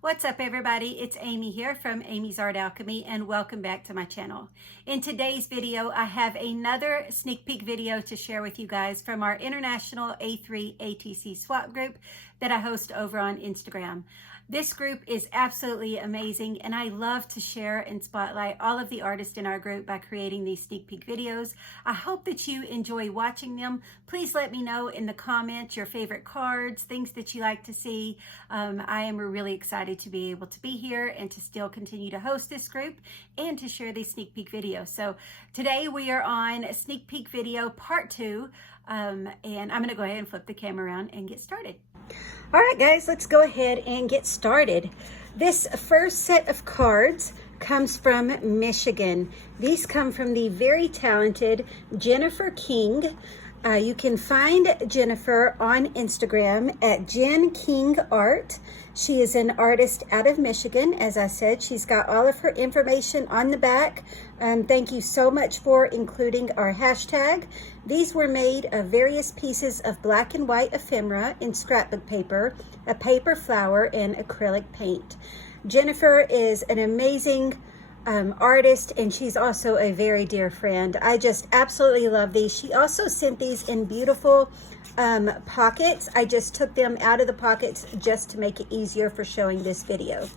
What's up everybody? It's Amy here from Amy's Art Alchemy and welcome back to my channel. In today's video, I have another sneak peek video to share with you guys from our International A3 ATC swap group that I host over on Instagram. This group is absolutely amazing and I love to share and spotlight all of the artists in our group by creating these sneak peek videos. I hope that you enjoy watching them. Please let me know in the comments your favorite cards, things that you like to see. I am really excited to be able to be here and to still continue to host this group and to share these sneak peek videos. So today we are on a sneak peek video part 2 and I'm going to go ahead and flip the camera around and get started. All right, guys, let's go ahead and get started. This first set of cards comes from Michigan. These come from the very talented Jennifer King. You can find Jennifer on Instagram at Jen King Art. She is an artist out of Michigan. As I said, she's got all of her information on the back. Thank you so much for including our hashtag. These were made of various pieces of black and white ephemera in scrapbook paper, a paper flower, and acrylic paint. Jennifer is an amazing artist, and she's also a very dear friend. I just absolutely love these. She also sent these in beautiful pockets. I just took them out of the pockets just to make it easier for showing this video.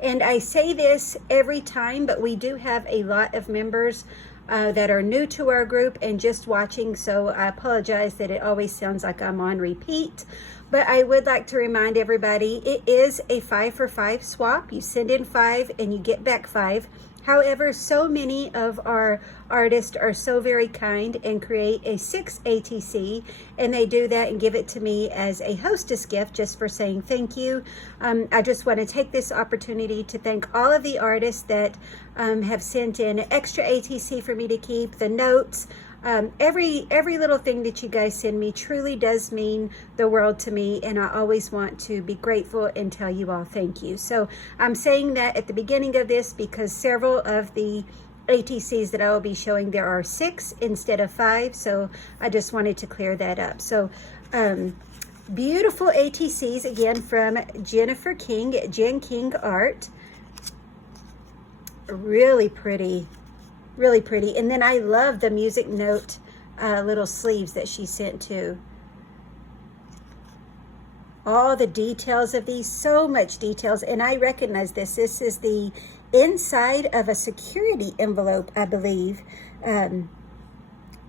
And I say this every time, but we do have a lot of members that are new to our group and just watching, so I apologize that it always sounds like I'm on repeat. But I would like to remind everybody, it is a 5 for 5 swap. You send in 5 and you get back 5. However, so many of our artists are so very kind and create a 6 ATC, and they do that and give it to me as a hostess gift just for saying thank you. I just want to take this opportunity to thank all of the artists that have sent in extra ATC for me to keep, the notes. Every little thing that you guys send me truly does mean the world to me, and I always want to be grateful and tell you all thank you. So I'm saying that at the beginning of this because several of the ATCs that I will be showing, there are 6 instead of 5, so I just wanted to clear that up. So beautiful ATCs again from Jennifer King at Jen King Art. Really pretty. Really pretty. And then I love the music note little sleeves that she sent too. All the details of these, so much details. And I recognize this. This is the inside of a security envelope, I believe.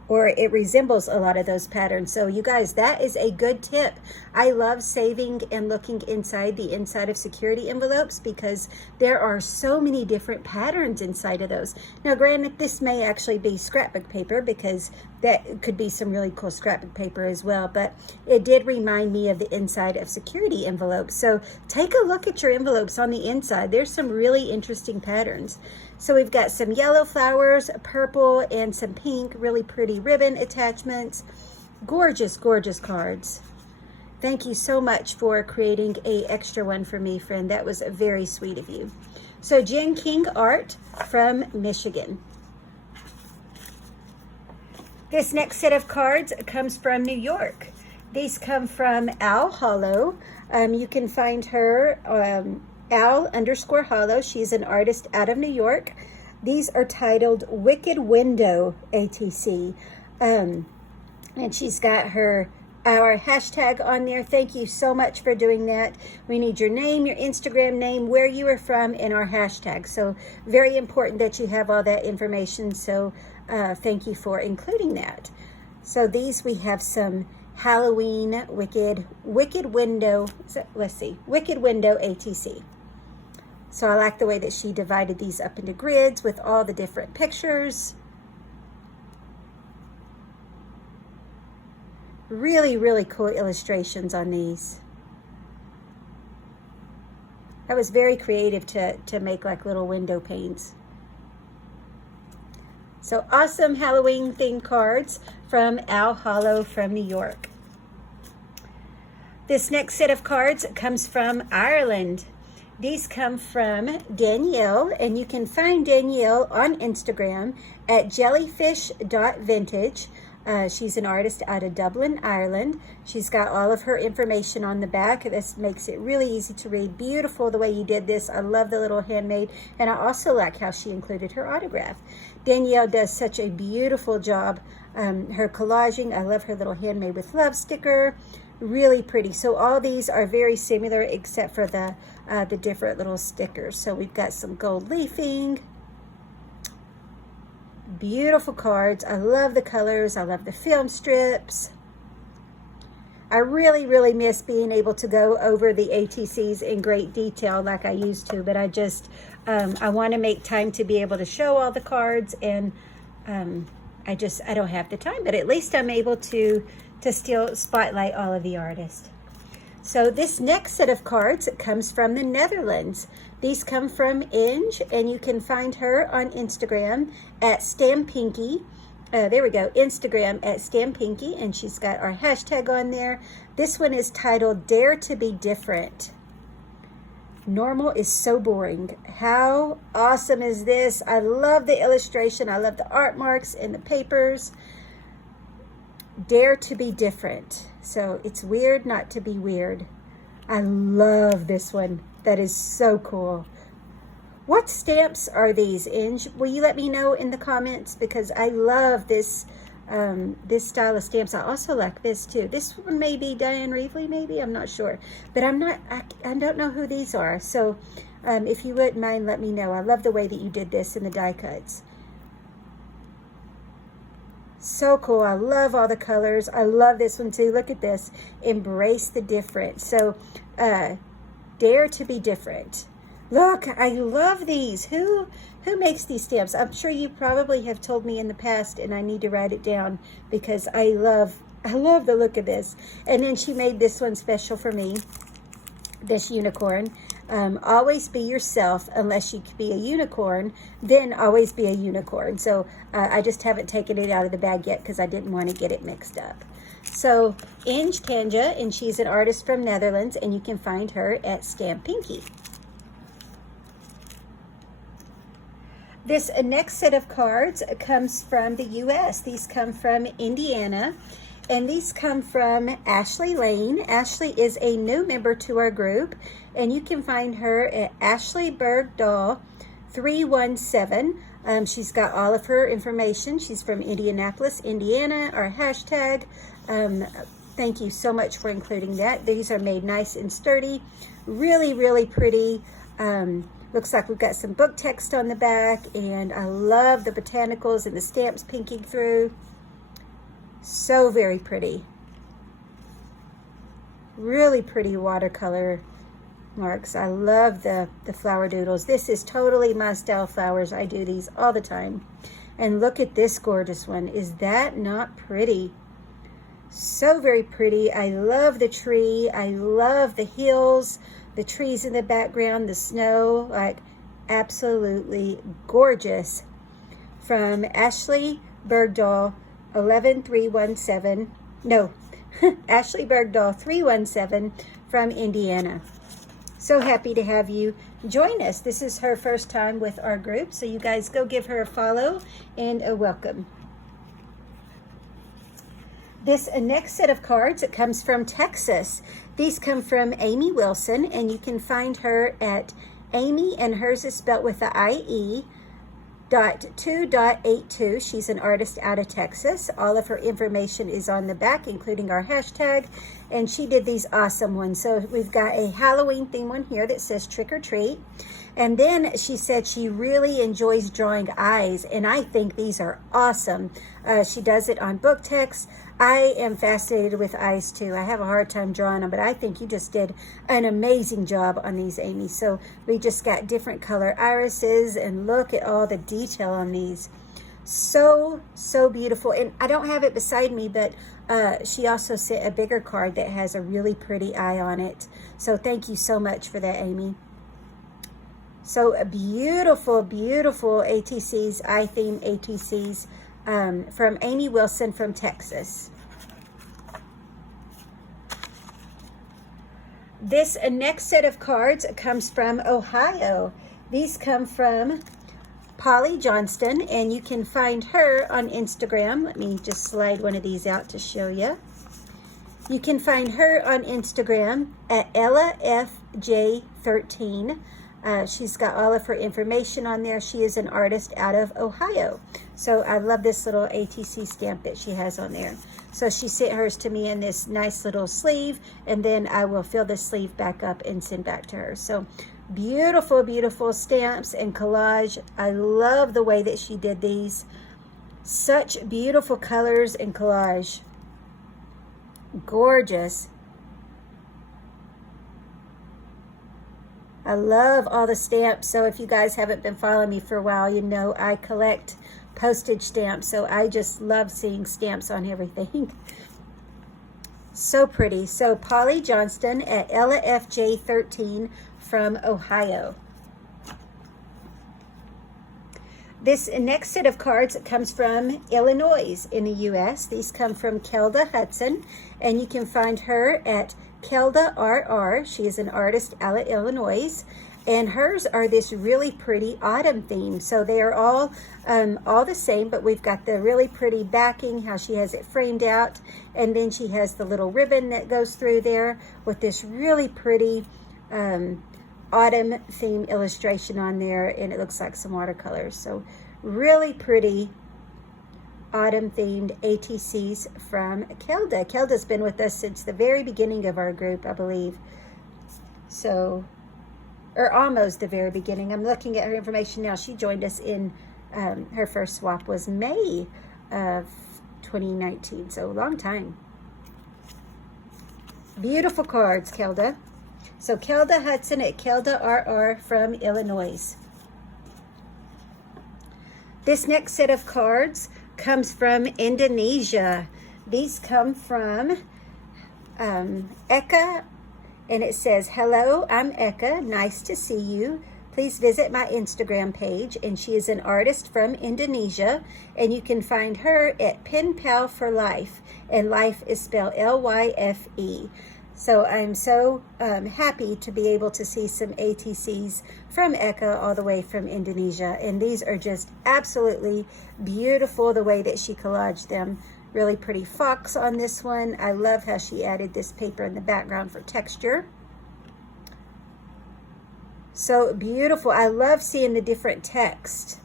Or it resembles a lot of those patterns. So you guys, that is a good tip. I love saving and looking inside the inside of security envelopes because there are so many different patterns inside of those. Now granted, this may actually be scrapbook paper because that could be some really cool scrapbook paper as well, but it did remind me of the inside of security envelopes. So take a look at your envelopes on the inside. There's some really interesting patterns. So we've got some yellow flowers, purple, and some pink, really pretty ribbon attachments. Gorgeous, gorgeous cards. Thank you so much for creating an extra one for me, friend. That was very sweet of you. So Jen King Art from Michigan. This next set of cards comes from New York. These come from Al Hollow. You can find her Al_Hollow. She's an artist out of New York. These are titled Wicked Window ATC. And she's got our hashtag on there. Thank you so much for doing that. We need your name, your Instagram name, where you are from, and our hashtag. So very important that you have all that information. So thank you for including that. So these, we have some Halloween Wicked Window. Let's see, Wicked Window ATC. So I like the way that she divided these up into grids with all the different pictures. Really, really cool illustrations on these. That was very creative to make like little window panes. So awesome Halloween themed cards from Al Hollow from New York. This next set of cards comes from Ireland. These come from Danielle, and you can find Danielle on Instagram at jellyfish.vintage. She's an artist out of Dublin, Ireland. She's got all of her information on the back. This makes it really easy to read. Beautiful the way you did this. I love the little handmade, and I also like how she included her autograph. Danielle does such a beautiful job. Her collaging, I love her little handmade with love sticker. Really pretty. So all these are very similar except for the different little stickers. So we've got some gold leafing. Beautiful cards. I love the colors. I love the film strips. I really miss being able to go over the ATCs in great detail like I used to, but I just I want to make time to be able to show all the cards, and I don't have the time, but at least I'm able to still spotlight all of the artists. So this next set of cards comes from the Netherlands. These come from Inge, and you can find her on Instagram at Stampinky. There we go, Instagram at Stampinky, and she's got our hashtag on there. This one is titled Dare to be Different. Normal is so boring. How awesome is this? I love the illustration. I love the art marks and the papers. Dare to be different. So it's weird not to be weird. I love this one. That is so cool. What stamps are these, Inge? Will you let me know in the comments? Because I love this this style of stamps. I also like this too. This one may be Diane Reevely, maybe. I'm not sure. But I don't know who these are. So if you wouldn't mind, let me know. I love the way that you did this in the die cuts. So cool. I love all the colors. I love this one too. Look at this. Embrace the different. So dare to be different. Look, I love these. Who makes these stamps? I'm sure you probably have told me in the past, and I need to write it down because I love the look of this. And then she made this one special for me, this unicorn. Always be yourself. Unless you could be a unicorn, then always be a unicorn. So I just haven't taken it out of the bag yet because I didn't want to get it mixed up. So Inge Kanja, and she's an artist from Netherlands, and you can find her at Stampinky. This next set of cards comes from the U.S. These come from Indiana, and these come from Ashley Lane. Ashley is a new member to our group, and you can find her at Ashley Bergdahl 317. She's got all of her information. She's from Indianapolis, Indiana. Our hashtag. Thank you so much for including that. These are made nice and sturdy. Really pretty. Looks like we've got some book text on the back, and I love the botanicals and the stamps pinking through. So very pretty. Really pretty watercolor marks. I love the flower doodles. This is totally my style flowers. I do these all the time. And look at this gorgeous one. Is that not pretty? So very pretty. I love the tree. I love the hills, the trees in the background, the snow, like absolutely gorgeous. From Ashley Bergdahl 11317. No, Ashley Bergdahl 317 from Indiana. So happy to have you join us. This is her first time with our group, so you guys go give her a follow and a welcome. This next set of cards, it comes from Texas. These come from Amy Wilson, and you can find her at Amy, and hers is spelled with the IE, .2.82. She's an artist out of Texas. All of her information is on the back, including our hashtag, and she did these awesome ones. So we've got a Halloween theme one here that says trick or treat. And then she said she really enjoys drawing eyes, and I think these are awesome. She does it on book text. I am fascinated with eyes too. I have a hard time drawing them, but I think you just did an amazing job on these, Amy. So we just got different color irises, and look at all the detail on these. So beautiful. And I don't have it beside me, but she also sent a bigger card that has a really pretty eye on it. So thank you so much for that, Amy. So beautiful ATCs, I-theme ATCs from Amy Wilson from Texas. This next set of cards comes from Ohio. These come from Polly Johnston, and you can find her on Instagram. Let me just slide one of these out to show you. You can find her on Instagram at EllaFJ13. She's got all of her information on there. She is an artist out of Ohio. So I love this little ATC stamp that she has on there. So she sent hers to me in this nice little sleeve, and then I will fill the sleeve back up and send back to her. So beautiful, beautiful stamps and collage. I love the way that she did these. Such beautiful colors and collage. Gorgeous. I love all the stamps. So if you guys haven't been following me for a while, you know I collect postage stamps. So I just love seeing stamps on everything. So pretty. So Polly Johnston at EllaFJ13 from Ohio. This next set of cards comes from Illinois in the U.S. These come from Kelda Hudson, and you can find her at Kelda RR. She is an artist out of Illinois, and hers are this really pretty autumn theme. So they are all the same, but we've got the really pretty backing, how she has it framed out, and then she has the little ribbon that goes through there with this really pretty autumn theme illustration on there, and it looks like some watercolors. So really pretty autumn themed ATCs from Kelda. Kelda's been with us since the very beginning of our group, I believe. So, or almost the very beginning. I'm looking at her information now. She joined us in, her first swap was May of 2019. So a long time. Beautiful cards, Kelda. So Kelda Hudson at Kelda RR from Illinois. This next set of cards comes from Indonesia. These come from Eka, and it says, "Hello, I'm Eka. Nice to see you. Please visit my Instagram page." And she is an artist from Indonesia, and you can find her at Pen Pal for Life, and life is spelled L-Y-F-E. So I'm so happy to be able to see some ATCs from Eka all the way from Indonesia. And these are just absolutely beautiful, the way that she collaged them. Really pretty fox on this one. I love how she added this paper in the background for texture. So beautiful. I love seeing the different text.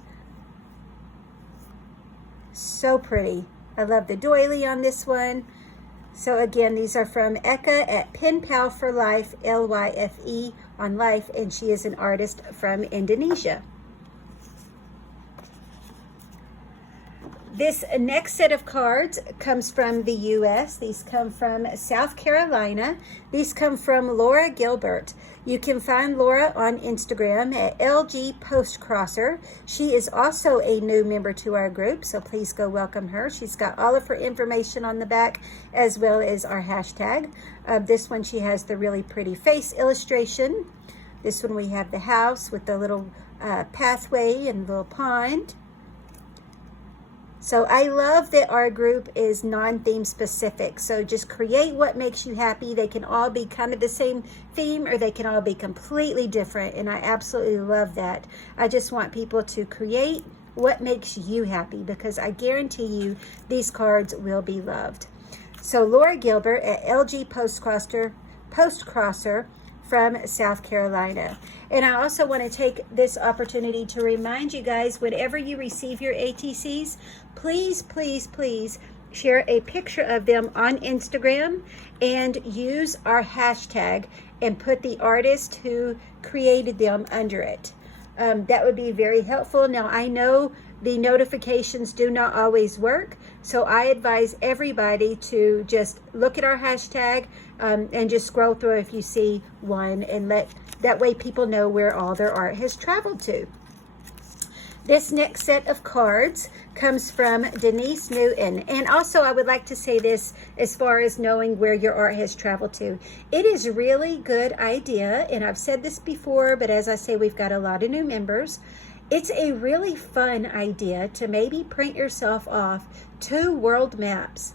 So pretty. I love the doily on this one. So again, these are from Eka at Pen Pal for Life, L-Y-F-E on life, and she is an artist from Indonesia. This next set of cards comes from the U.S. These come from South Carolina. These come from Laura Gilbert. You can find Laura on Instagram at LG Postcrosser. She is also a new member to our group, so please go welcome her. She's got all of her information on the back, as well as our hashtag. This one, she has the really pretty face illustration. This one, we have the house with the little pathway and little pond. So I love that our group is non-theme specific. So just create what makes you happy. They can all be kind of the same theme, or they can all be completely different. And I absolutely love that. I just want people to create what makes you happy, because I guarantee you these cards will be loved. So Laura Gilbert at LG Postcrosser from South Carolina. And I also want to take this opportunity to remind you guys, whenever you receive your ATCs, please, please, please share a picture of them on Instagram and use our hashtag and put the artist who created them under it. That would be very helpful. Now, I know the notifications do not always work, so I advise everybody to just look at our hashtag and just scroll through if you see one, and that way people know where all their art has traveled to. This next set of cards comes from Denise Newton. And also, I would like to say this as far as knowing where your art has traveled to. It is a really good idea, and I've said this before, but as I say, we've got a lot of new members. It's a really fun idea to maybe print yourself off 2 world maps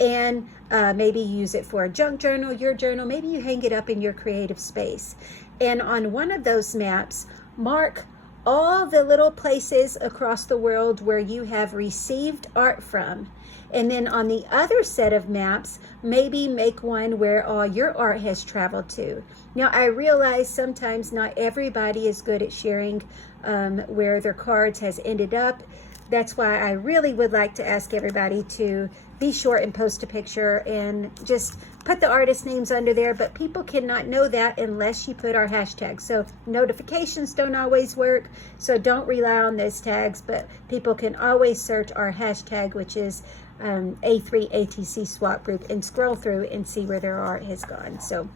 and maybe use it for a junk journal, your journal. Maybe you hang it up in your creative space. And on one of those maps, mark all the little places across the world where you have received art from. And then on the other set of maps, maybe make one where all your art has traveled to. Now, I realize sometimes not everybody is good at sharing where their cards has ended up. That's why I really would like to ask everybody to be sure and post a picture and just put the artist names under there, but people cannot know that unless you put our hashtag. So notifications don't always work, so don't rely on those tags, but people can always search our hashtag, which is A3 ATC swap group, and scroll through and see where their art has gone. So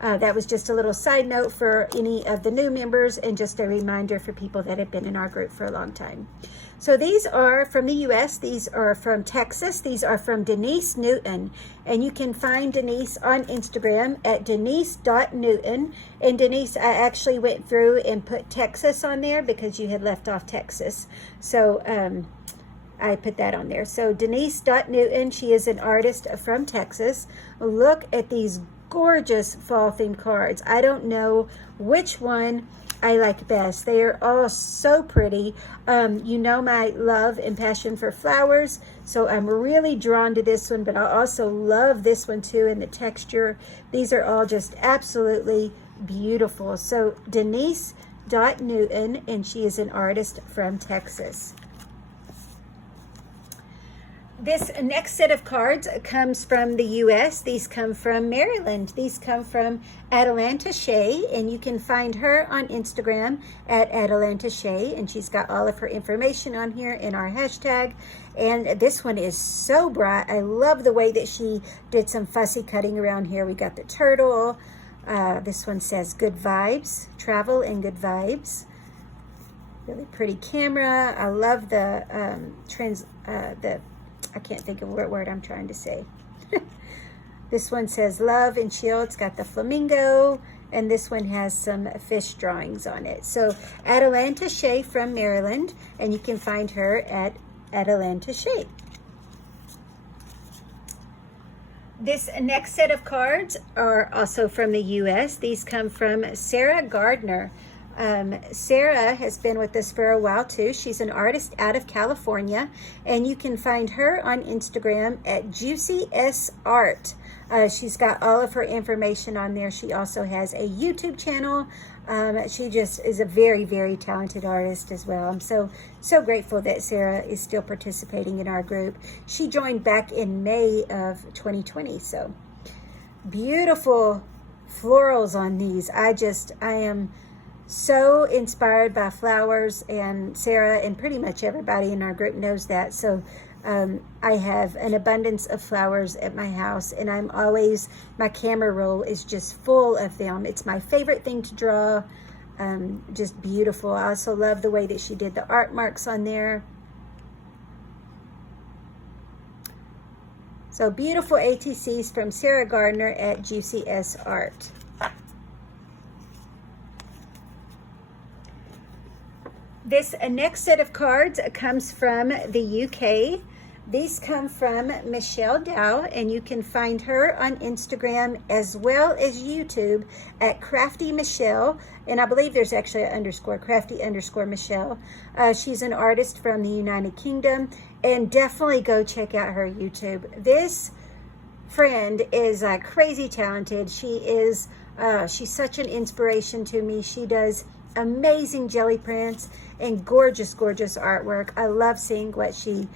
that was just a little side note for any of the new members, and just a reminder for people that have been in our group for a long time. So these are from the US, these are from Texas, these are from Denise Newton, and you can find Denise on Instagram at denise.newton. And Denise, I actually went through and put Texas on there because you had left off Texas. So I put that on there. So denise.newton, she is an artist from Texas. Look at these gorgeous fall themed cards. I don't know which one I like best. They are all so pretty. You know my love and passion for flowers, so I'm really drawn to this one, but I also love this one too, and the texture. These are all just absolutely beautiful. So Denise.Newton, and she is an artist from Texas. This next set of cards comes from the U.S. These come from Maryland. These come from Atalanta Shea, and you can find her on Instagram at Atalanta Shea, and she's got all of her information on here in our hashtag. And this one is so bright. I love the way that she did some fussy cutting around here. We got the turtle. This one says good vibes, travel and good vibes. Really pretty camera. I love the I can't think of what word I'm trying to say. This one says love and chill. It's got the flamingo, and this one has some fish drawings on it. So Atalanta Shea from Maryland, and you can find her at Atalanta Shea. This next set of cards are also from the U.S. These come from Sarah Gardner. Sarah has been with us for a while too. She's an artist out of California, and you can find her on Instagram at Juicy S Art. She's got all of her information on there. She also has a YouTube channel. She just is a very, very talented artist as well. I'm so grateful that Sarah is still participating in our group. She joined back in May of 2020. So beautiful florals on these. I am so inspired by flowers, and Sarah and pretty much everybody in our group knows that. So I have an abundance of flowers at my house, and I'm always, my camera roll is just full of them. It's my favorite thing to draw. Just beautiful. I also love the way that she did the art marks on there. So beautiful ATCs from Sarah Gardner at Juicy S Art. This next set of cards comes from the UK. These come from Michelle Dow, and you can find her on Instagram as well as YouTube at Crafty Michelle. And I believe there's actually an underscore, Crafty_Michelle. She's an artist from the United Kingdom, and definitely go check out her YouTube. This friend is crazy talented. She's such an inspiration to me. She does amazing jelly prints and gorgeous artwork. I love seeing what she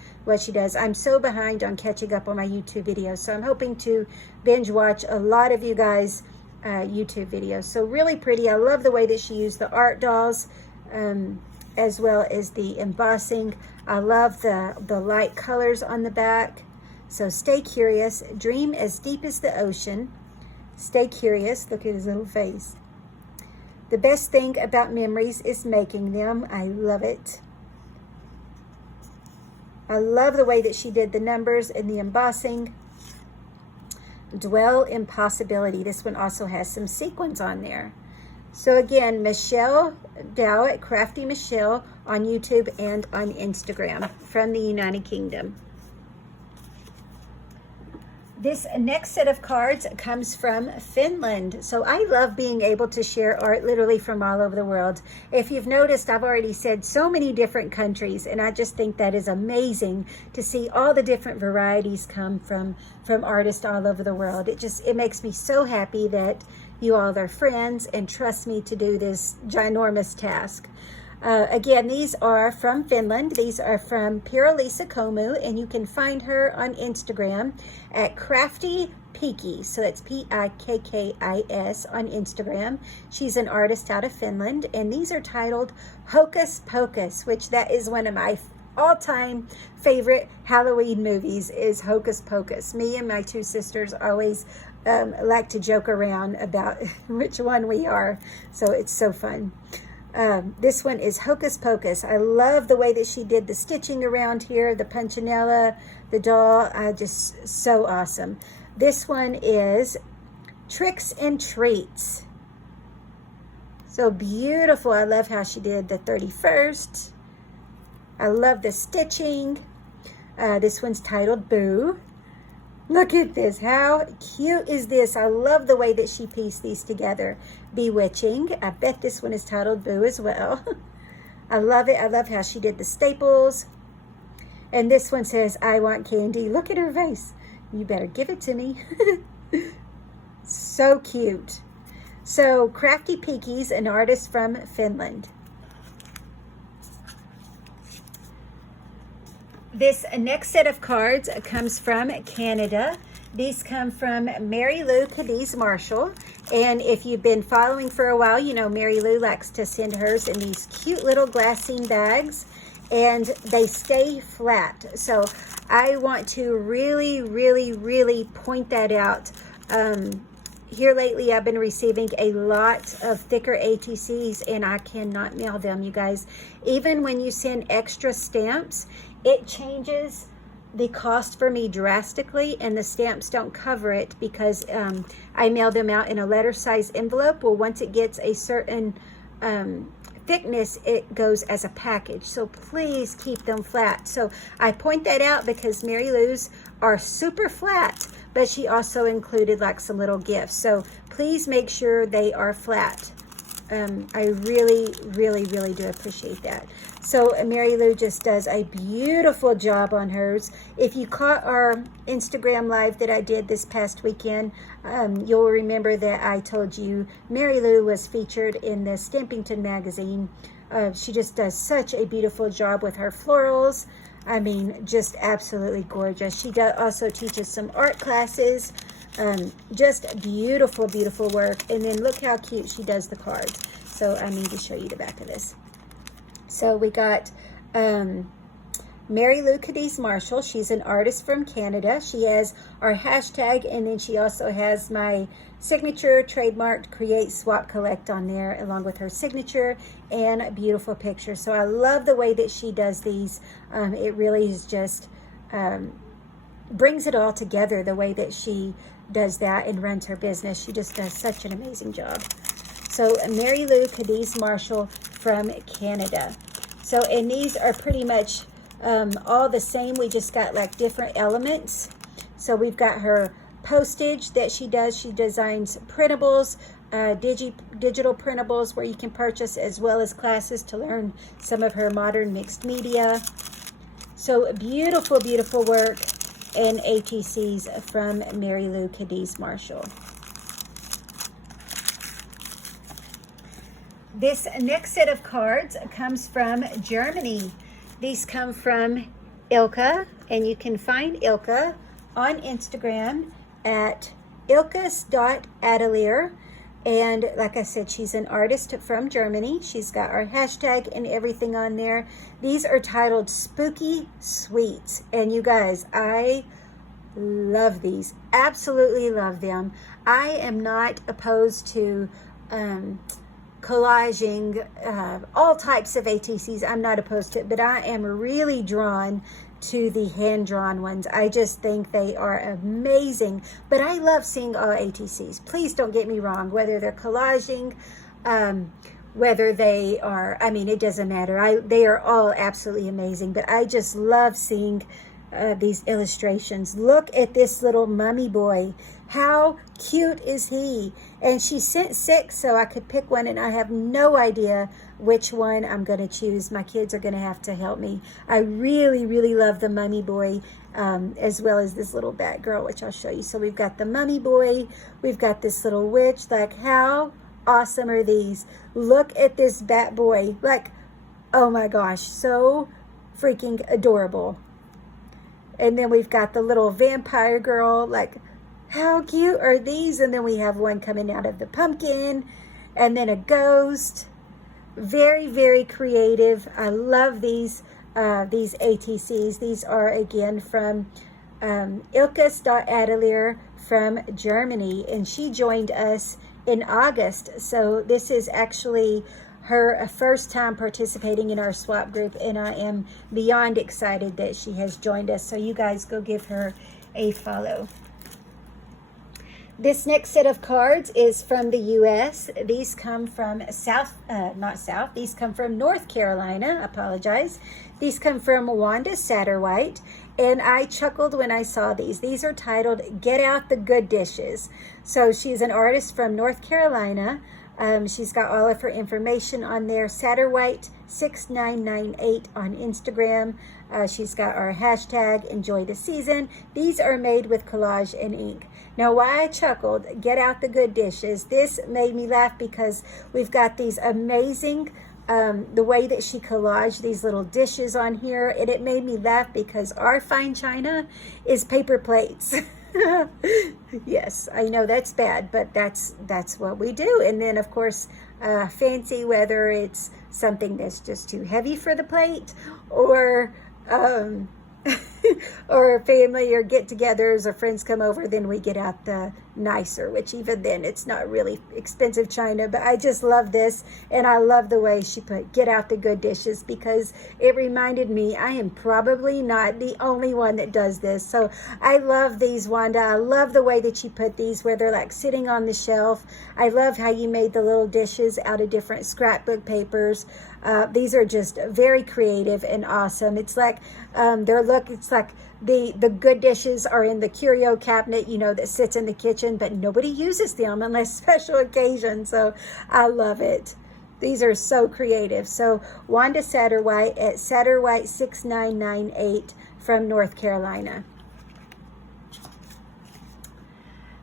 does. I'm so behind on catching up on my YouTube videos, so I'm hoping to binge watch a lot of you guys YouTube videos. So really pretty. I love the way that she used the art dolls as well as the embossing. I love the light colors on the back. So stay curious, dream as deep as the ocean. Stay curious. Look at his little face. The best thing about memories is making them. I love it. I love the way that she did the numbers and the embossing. Dwell in possibility. This one also has some sequins on there. So again, Michelle Dow at Crafty Michelle on YouTube and on Instagram from the United Kingdom. This next set of cards comes from Finland. So I love being able to share art literally from all over the world. If you've noticed, I've already said so many different countries, and I just think that is amazing to see all the different varieties come from artists all over the world. It makes me so happy that you all are friends and trust me to do this ginormous task. Again, these are from Finland. These are from Pira-Lisa Komu, and you can find her on Instagram at Crafty Piikki. So that's Pikkis on Instagram. She's an artist out of Finland, and these are titled Hocus Pocus, which that is one of my all-time favorite Halloween movies is Hocus Pocus. Me and my two sisters always like to joke around about which one we are, so it's so fun. This one is Hocus Pocus. I love the way that she did the stitching around here, the punchinella, the doll, just so awesome. This one is Tricks and Treats. So beautiful. I love how she did the 31st. I love the stitching. This one's titled Boo. Look at this. How cute is this? I love the way that she pieced these together. Bewitching. I bet this one is titled Boo as well. I love it. I love how she did the staples. And this one says, I want candy. Look at her face. You better give it to me. So cute. So Crafty Piikki's an artist from Finland. This next set of cards comes from Canada. These come from Mary Lou Cadiz Marshall. And if you've been following for a while, you know Mary Lou likes to send hers in these cute little glassine bags. And they stay flat. So I want to really, really, really point that out. Here lately, I've been receiving a lot of thicker ATCs, and I cannot mail them, you guys. Even when you send extra stamps, it changes the cost for me drastically, and the stamps don't cover it because I mail them out in a letter size envelope. Well, once it gets a certain thickness, it goes as a package. So please keep them flat. So I point that out because Mary Lou's are super flat, but she also included like some little gifts. So please make sure they are flat. I really, really, really do appreciate that. So Mary Lou just does a beautiful job on hers. If you caught our Instagram live that I did this past weekend, you'll remember that I told you Mary Lou was featured in the Stampington magazine. She just does such a beautiful job with her florals. I mean, just absolutely gorgeous. She also teaches some art classes. Just beautiful, beautiful work. And then look how cute she does the cards. So I need to show you the back of this. So we got Mary Lou Cadiz Marshall. She's an artist from Canada. She has our hashtag, and then she also has my signature trademarked Create Swap Collect on there along with her signature and a beautiful picture. So I love the way that she does these. It really is just brings it all together the way that she does that and runs her business. She just does such an amazing job. So Mary Lou Cadiz Marshall from Canada. So, and these are pretty much all the same. We just got like different elements. So we've got her postage that she does. She designs printables, digital printables where you can purchase, as well as classes to learn some of her modern mixed media. So beautiful, beautiful work and ATCs from Mary Lou Cadiz Marshall. This next set of cards comes from Germany. These come from Ilka, and you can find Ilka on Instagram at ilkas.atelier. And like I said, she's an artist from Germany. She's got our hashtag and everything on there. These are titled Spooky Sweets. And you guys, I love these. Absolutely love them. I am not opposed to collaging all types of ATCs. I'm not opposed to it, but I am really drawn to the hand-drawn ones. I just think they are amazing. But I love seeing all ATCs. Please don't get me wrong, whether they're collaging, whether they are, I mean, it doesn't matter. They are all absolutely amazing, but I just love seeing these illustrations. Look at this little mummy boy. How cute is he? And she sent 6 so I could pick one, and I have no idea which one I'm going to choose. My kids are going to have to help me. I really, really love the mummy boy, as well as this little bat girl, which I'll show you. So we've got the mummy boy. We've got this little witch. Like, how awesome are these? Look at this bat boy. Like, oh my gosh, so freaking adorable. And then we've got the little vampire girl. Like, how cute are these? And then we have one coming out of the pumpkin, and then a ghost. Very, very creative. I love these ATCs. These are again from Ilka.Adelier from Germany, and she joined us in August. So this is actually her first time participating in our swap group, and I am beyond excited that she has joined us. So you guys go give her a follow. This next set of cards is from the U.S. These come from these come from North Carolina. Apologize. These come from Wanda Satterwhite, and I chuckled when I saw these. These are titled Get Out the Good Dishes. So she's an artist from North Carolina. She's got all of her information on there. Satterwhite6998 on Instagram. She's got our hashtag Enjoy the Season. These are made with collage and ink. Now, why I chuckled, Get Out the Good Dishes, this made me laugh because we've got these amazing, the way that she collaged these little dishes on here, and it made me laugh because our fine china is paper plates. Yes, I know that's bad, but that's what we do. And then, of course, fancy, whether it's something that's just too heavy for the plate, or or family or get-togethers or friends come over, then we get out the nicer, which even then it's not really expensive china. But I just love this, and I love the way she put Get Out the Good Dishes, because it reminded me I am probably not the only one that does this. So I love these, Wanda. I love the way that you put these where they're like sitting on the shelf. I love how you made the little dishes out of different scrapbook papers. These are just very creative and awesome. It's like it's like the good dishes are in the curio cabinet, you know, that sits in the kitchen, but nobody uses them unless special occasion. So I love it. These are so creative. So Wanda Satterwhite at Satterwhite6998 from North Carolina.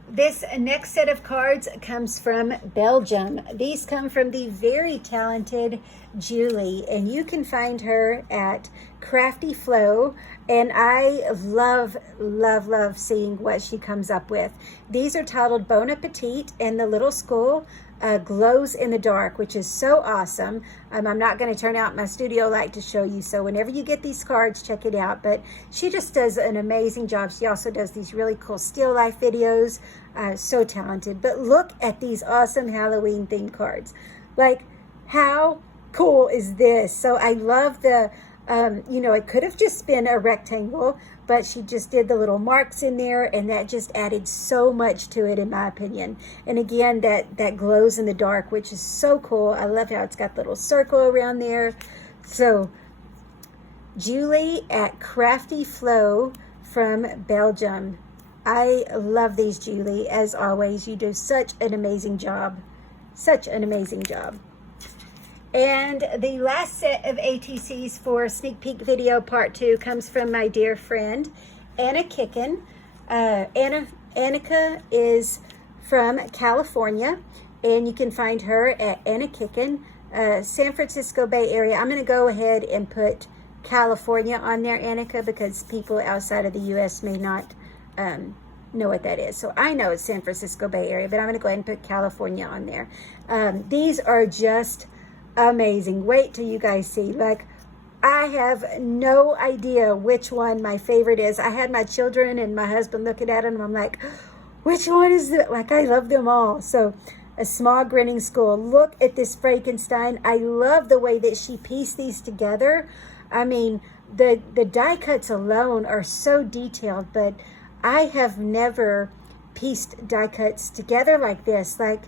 This next set of cards comes from Belgium. These come from the very talented Julie, and you can find her at Crafty Flow, and I love seeing what she comes up with. These are titled Bon Appetit, and the little skull glows in the dark, which is so awesome. I'm not going to turn out my studio light to show you, so whenever you get these cards, check it out. But she just does an amazing job. She also does these really cool still life videos. So talented. But look at these awesome Halloween themed cards. Like, how cool is this? So I love the you know, it could have just been a rectangle, but she just did the little marks in there, and that just added so much to it, in my opinion. And again, that glows in the dark, which is so cool. I love how it's got the little circle around there. So Julie at Crafty Flow from Belgium. I love these, Julie. As always, you do such an amazing job. Such an amazing job. And the last set of ATCs for Sneak Peek Video Part 2 comes from my dear friend, Anna Kicken. Annika is from California, and you can find her at Anna Kicken, San Francisco Bay Area. I'm going to go ahead and put California on there, Annika, because people outside of the U.S. may not know what that is. So I know it's San Francisco Bay Area, but I'm going to go ahead and put California on there. These are just amazing. Wait till you guys see. Like, I have no idea which one my favorite is. I had my children and my husband looking at them, and I'm like, which one is it? Like, I love them all. So a small grinning skull. Look at this Frankenstein. I love the way that she pieced these together. I mean, the die cuts alone are so detailed, but I have never pieced die cuts together like this. Like,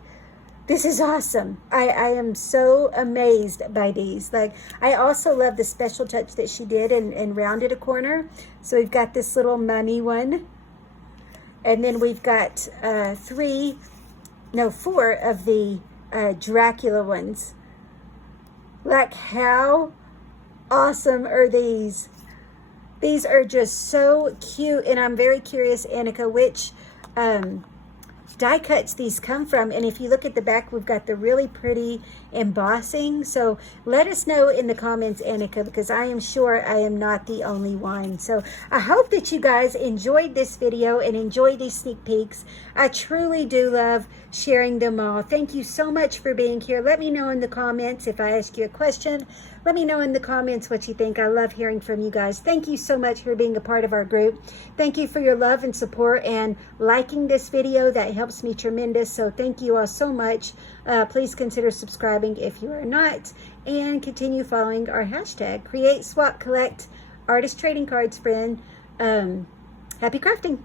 This is awesome. I am so amazed by these. Like, I also love the special touch that she did and rounded a corner. So we've got this little money one. And then we've got 4 of the Dracula ones. Like, how awesome are these? These are just so cute. And I'm very curious, Annika, which die cuts these come from. And if you look at the back, we've got the really pretty embossing. So let us know in the comments, Annika, because I am sure I am not the only one. So I hope that you guys enjoyed this video and enjoyed these sneak peeks. I truly do love sharing them all. Thank you so much for being here. Let me know in the comments if I ask you a question. Let me know in the comments what you think. I love hearing from you guys. Thank you so much for being a part of our group. Thank you for your love and support and liking this video. That helps me tremendous. So thank you all so much. Please consider subscribing if you are not, and continue following our hashtag Create Swap Collect Artist Trading Cards, friend. Happy crafting.